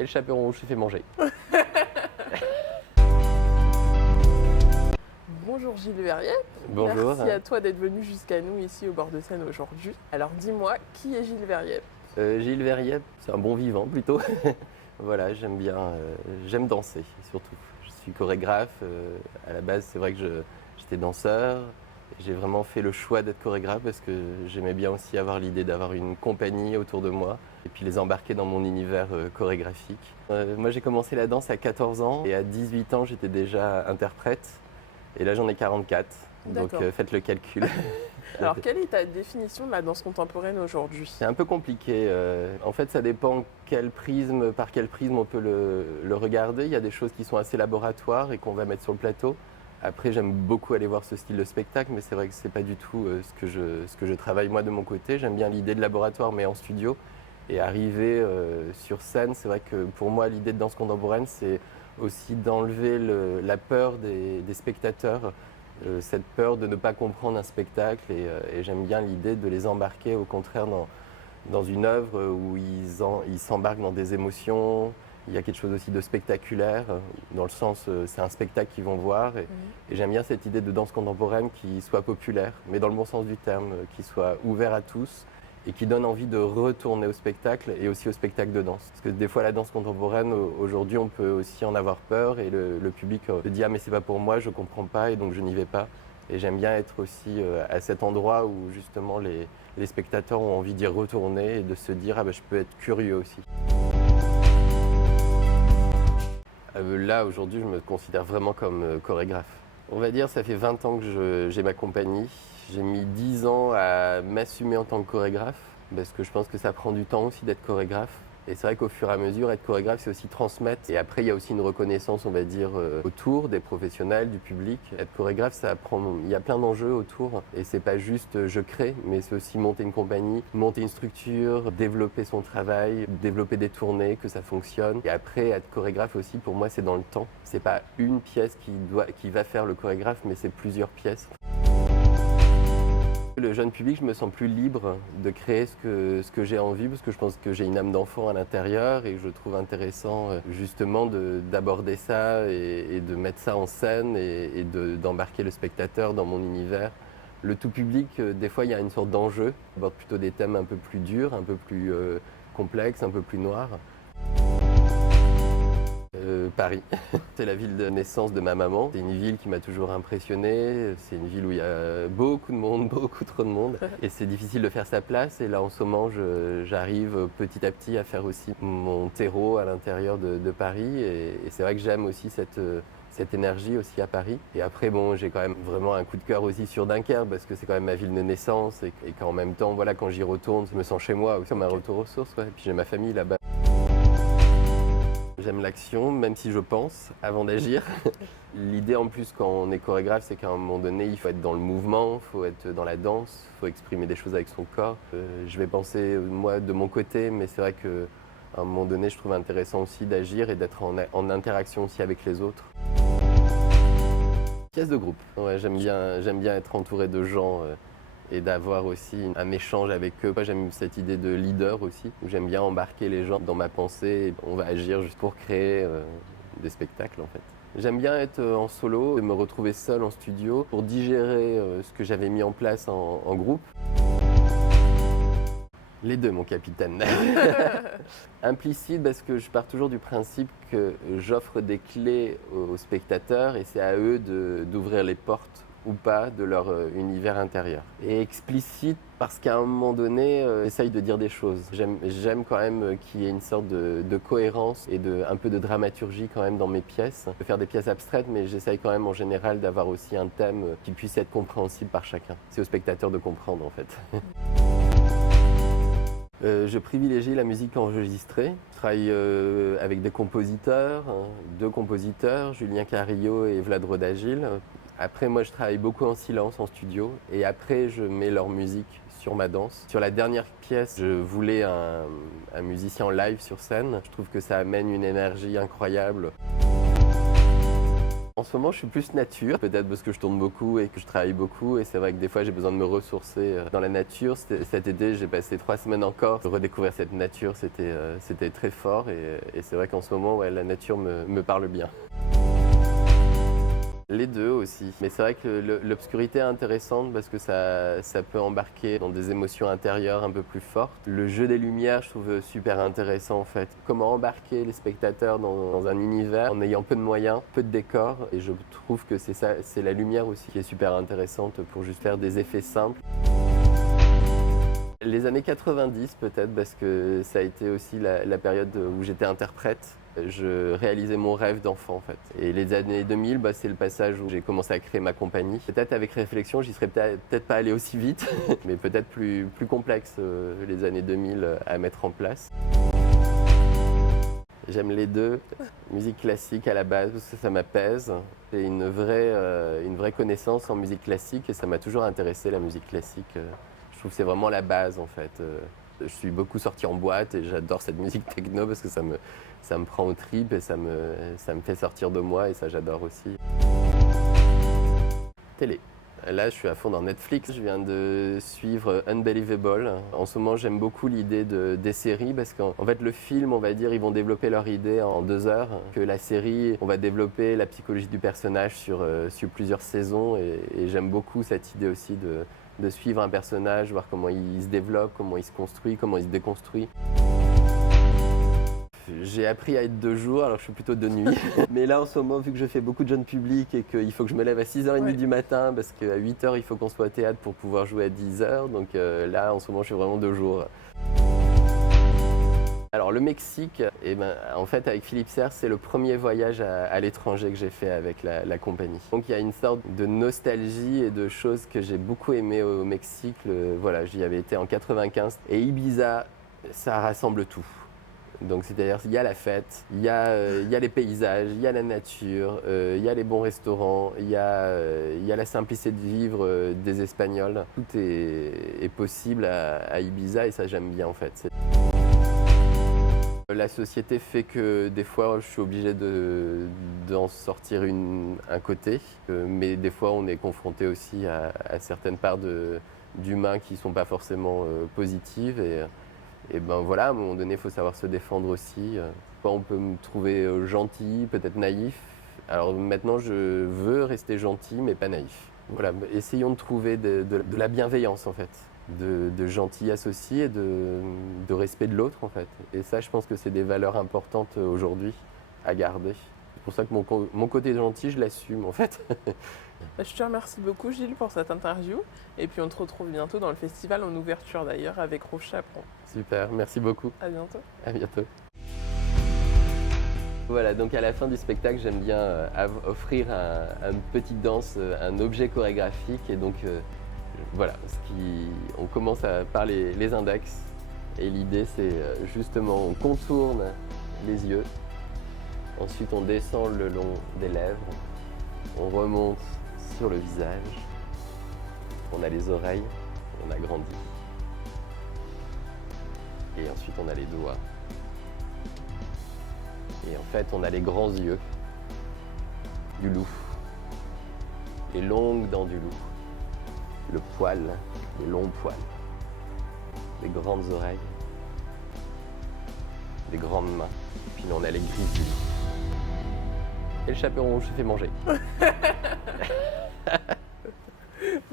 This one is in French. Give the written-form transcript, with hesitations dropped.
Et le chaperon rouge se fait manger. Bonjour Gilles Verrier. Bonjour. Merci à toi d'être venu jusqu'à nous ici au bord de Seine aujourd'hui. Alors dis-moi, qui est Gilles Verrier? Gilles Verrier, c'est un bon vivant plutôt. Voilà, j'aime bien, j'aime danser surtout. Je suis chorégraphe. À la base, c'est vrai que j'étais danseur. J'ai vraiment fait le choix d'être chorégraphe parce que j'aimais bien aussi avoir l'idée d'avoir une compagnie autour de moi et puis les embarquer dans mon univers chorégraphique. Moi, j'ai commencé la danse à 14 ans et à 18 ans, j'étais déjà interprète. Et là, j'en ai 44. Donc, faites le calcul. Alors, quelle est ta définition de la danse contemporaine aujourd'hui? C'est un peu compliqué. En fait, ça dépend par quel prisme on peut le regarder. Il y a des choses qui sont assez laboratoires et qu'on va mettre sur le plateau. Après, j'aime beaucoup aller voir ce style de spectacle, mais c'est vrai que ce n'est pas du tout ce que je travaille moi de mon côté. J'aime bien l'idée de laboratoire, mais en studio. Et arriver sur scène, c'est vrai que pour moi, l'idée de danse contemporaine, c'est aussi d'enlever la peur des spectateurs, cette peur de ne pas comprendre un spectacle. Et j'aime bien l'idée de les embarquer, au contraire, dans une œuvre où ils s'embarquent dans des émotions. Il y a quelque chose aussi de spectaculaire, dans le sens, c'est un spectacle qu'ils vont voir. Et j'aime bien cette idée de danse contemporaine qui soit populaire, mais dans le bon sens du terme, qui soit ouvert à tous et qui donne envie de retourner au spectacle et aussi au spectacle de danse. Parce que des fois, la danse contemporaine, aujourd'hui, on peut aussi en avoir peur et le public se dit « Ah, mais c'est pas pour moi, je comprends pas et donc je n'y vais pas ». Et j'aime bien être aussi à cet endroit où justement les spectateurs ont envie d'y retourner et de se dire « Ah, ben, je peux être curieux aussi ». Là, aujourd'hui, je me considère vraiment comme chorégraphe. On va dire, ça fait 20 ans que j'ai ma compagnie. J'ai mis 10 ans à m'assumer en tant que chorégraphe, parce que je pense que ça prend du temps aussi d'être chorégraphe. Et c'est vrai qu'au fur et à mesure, être chorégraphe, c'est aussi transmettre. Et après, il y a aussi une reconnaissance, on va dire, autour des professionnels, du public. Être chorégraphe, il y a plein d'enjeux autour. Et c'est pas juste je crée, mais c'est aussi monter une compagnie, monter une structure, développer son travail, développer des tournées, que ça fonctionne. Et après, être chorégraphe aussi, pour moi, c'est dans le temps. C'est pas une pièce qui va faire le chorégraphe, mais c'est plusieurs pièces. Le jeune public, je me sens plus libre de créer ce que j'ai envie, parce que je pense que j'ai une âme d'enfant à l'intérieur et je trouve intéressant justement d'aborder ça et de mettre ça en scène et d'embarquer le spectateur dans mon univers. Le tout public, des fois, il y a une sorte d'enjeu. On aborde plutôt des thèmes un peu plus durs, un peu plus complexes, un peu plus noirs. Paris, c'est la ville de naissance de ma maman. C'est une ville qui m'a toujours impressionné. C'est une ville où il y a beaucoup de monde, beaucoup trop de monde. Et c'est difficile de faire sa place. Et là, en ce moment, j'arrive petit à petit à faire aussi mon terreau à l'intérieur de Paris. Et c'est vrai que j'aime aussi cette énergie aussi à Paris. Et après, bon, j'ai quand même vraiment un coup de cœur aussi sur Dunkerque parce que c'est quand même ma ville de naissance et qu'en même temps, voilà, quand j'y retourne, je me sens chez moi, comme un retour aux sources. Ouais. Et puis j'ai ma famille là-bas. J'aime l'action, même si je pense avant d'agir. L'idée en plus quand on est chorégraphe, c'est qu'à un moment donné, il faut être dans le mouvement, il faut être dans la danse, il faut exprimer des choses avec son corps. Je vais penser, moi, de mon côté, mais c'est vrai qu'à un moment donné, je trouve intéressant aussi d'agir et d'être en interaction aussi avec les autres. Pièce de groupe, ouais, j'aime bien être entouré de gens. Et d'avoir aussi un échange avec eux. Moi, j'aime cette idée de leader aussi, où j'aime bien embarquer les gens dans ma pensée. On va agir juste pour créer des spectacles, en fait. J'aime bien être en solo et me retrouver seul en studio pour digérer ce que j'avais mis en place en groupe. Les deux, mon capitaine. Implicite parce que je pars toujours du principe que j'offre des clés aux spectateurs et c'est à eux d'ouvrir les portes ou pas de leur univers intérieur. Et explicite parce qu'à un moment donné, j'essaye de dire des choses. J'aime quand même qu'il y ait une sorte de cohérence et un peu de dramaturgie quand même dans mes pièces. Je peux faire des pièces abstraites, mais j'essaye quand même en général d'avoir aussi un thème qui puisse être compréhensible par chacun. C'est au spectateur de comprendre en fait. Je privilégie la musique enregistrée. Je travaille avec des compositeurs, deux compositeurs, Julien Carillo et Vlad Rodagil. Après, moi, je travaille beaucoup en silence, en studio. Et après, je mets leur musique sur ma danse. Sur la dernière pièce, je voulais un musicien en live sur scène. Je trouve que ça amène une énergie incroyable. En En ce moment, je suis plus nature, peut-être parce que je tourne beaucoup et que je travaille beaucoup. Et c'est vrai que des fois, j'ai besoin de me ressourcer dans la nature. Cet été, j'ai passé 3 semaines en Corse. Redécouvrir cette nature, c'était très fort. Et c'est vrai qu'en ce moment, ouais, la nature me parle bien. Les deux aussi. Mais c'est vrai que l'obscurité est intéressante parce que ça peut embarquer dans des émotions intérieures un peu plus fortes. Le jeu des lumières, je trouve super intéressant en fait. Comment embarquer les spectateurs dans un univers en ayant peu de moyens, peu de décors. Et je trouve que c'est ça, c'est la lumière aussi qui est super intéressante pour juste faire des effets simples. Les années 90 peut-être parce que ça a été aussi la période où j'étais interprète. Je réalisais mon rêve d'enfant en fait. Et les années 2000, c'est le passage où j'ai commencé à créer ma compagnie. Peut-être avec réflexion, j'y serais peut-être pas allé aussi vite, mais peut-être plus complexe les années 2000 à mettre en place. J'aime les deux. Musique classique à la base parce que ça m'apaise. J'ai une vraie connaissance en musique classique et ça m'a toujours intéressé la musique classique. Je trouve que c'est vraiment la base en fait. Je suis beaucoup sorti en boîte et j'adore cette musique techno parce que ça me prend aux tripes et ça me fait sortir de moi et ça j'adore aussi. Télé. Là, je suis à fond dans Netflix. Je viens de suivre Unbelievable. En ce moment, j'aime beaucoup l'idée des séries parce qu'en fait, le film, on va dire, ils vont développer leur idée en 2 heures. Que la série, on va développer la psychologie du personnage sur plusieurs saisons. Et j'aime beaucoup cette idée aussi de suivre un personnage, voir comment il se développe, comment il se construit, comment il se déconstruit. J'ai appris à être de jour, alors je suis plutôt de nuit. Mais là, en ce moment, vu que je fais beaucoup de jeunes publics et qu'il faut que je me lève à 6h30 du matin, parce qu'à 8h, il faut qu'on soit au théâtre pour pouvoir jouer à 10h. Donc là, en ce moment, je suis vraiment de jour. Alors le Mexique, en fait avec Philippe Serre, c'est le premier voyage à l'étranger que j'ai fait avec la compagnie. Donc il y a une sorte de nostalgie et de choses que j'ai beaucoup aimé au Mexique. Voilà, j'y avais été en 95 et Ibiza, ça rassemble tout. Donc c'est-à-dire qu'il y a la fête, il y a les paysages, il y a la nature, il y a les bons restaurants, il y a la simplicité de vivre des Espagnols. Tout est possible à Ibiza et ça j'aime bien en fait. La société fait que des fois je suis obligé d'en sortir un côté, mais des fois on est confronté aussi à certaines parts d'humains qui ne sont pas forcément positives. Et ben voilà, à un moment donné, il faut savoir se défendre aussi. On peut me trouver gentil, peut-être naïf. Alors maintenant, je veux rester gentil, mais pas naïf. Voilà, essayons de trouver de la bienveillance en fait, de gentil associé et de respect de l'autre en fait. Et ça, je pense que c'est des valeurs importantes aujourd'hui à garder. C'est pour ça que mon côté gentil, je l'assume en fait. Je te remercie beaucoup Gilles pour cette interview et puis on te retrouve bientôt dans le festival en ouverture d'ailleurs avec Rouge Chaperon. Super, merci beaucoup. À bientôt. À bientôt. Voilà, donc à la fin du spectacle, j'aime bien offrir une petite danse, un objet chorégraphique. Et donc voilà, on commence par les index. Et l'idée, c'est justement, on contourne les yeux. Ensuite, on descend le long des lèvres. On remonte sur le visage. On a les oreilles, on agrandit. Et ensuite, on a les doigts. Et en fait, on a les grands yeux du loup, les longues dents du loup, le poil, les longs poils, les grandes oreilles, les grandes mains. Puis on a les griffes du loup. Et le chaperon, je fais manger.